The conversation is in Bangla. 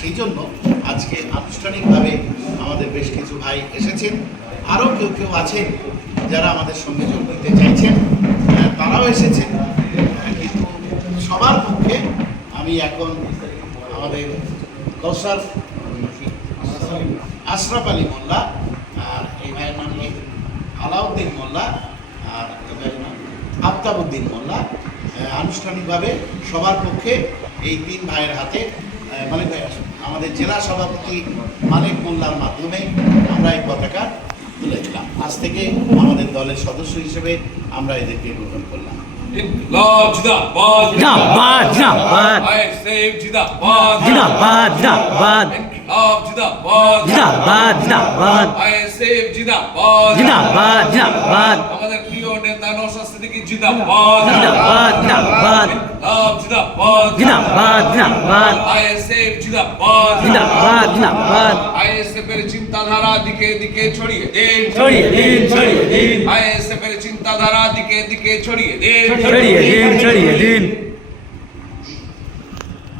সেই জন্য আজকে আনুষ্ঠানিকভাবে আমাদের বেশ কিছু ভাই এসেছেন, আরও কেউ কেউ আছেন যারা আমাদের সঙ্গে যোগ দিতে চাইছেন, তারাও এসেছেন। কিন্তু সবার পক্ষে আমি এখন আমাদের কৌসার আশরাফ আলী মোল্লা, আর এই ভাইয়ের নাম কি আলাউদ্দিন মোল্লা, আর এই ভাইয়ের নাম আফতাবউদ্দিন মোল্লা, আনুষ্ঠানিকভাবে সবার পক্ষে এই তিন ভাইয়ের হাতে মানে আমাদের জেলা সভাপতি মানিক মোল্লার মাধ্যমে আমরা এই পতাকা তুলে দিলাম। আজ থেকে আমাদের দলের সদস্য হিসেবে আমরা এদেরকে গ্রহণ করলাম। ইনকলাব জিন্দাবাদ জিন্দাবাদ জিন্দাবাদ আইএসএফ জিন্দাবাদ জিন্দাবাদ জিন্দাবাদ ইনকলাব জিন্দাবাদ জিন্দাবাদ জিন্দাবাদ আইএসএফ জিন্দাবাদ জিন্দাবাদ জিন্দাবাদ আমাদের প্রিয় নেতা নওশাদ সিদ্দিকী জিন্দাবাদ জিন্দাবাদ জিন্দাবাদ ইনকলাব জিন্দাবাদ জিন্দাবাদ জিন্দাবাদ আইএসএফ জিন্দাবাদ জিন্দাবাদ জিন্দাবাদ আইএসএফ এর চিন্তাধারা দিকে দিকে ছড়িয়ে দিন ছড়িয়ে দিন ছড়িয়ে দিন আইএসএফ এর চিন্তাধারা দিকে দিকে ছড়িয়ে দিন ছড়িয়ে দিন ছড়িয়ে দিন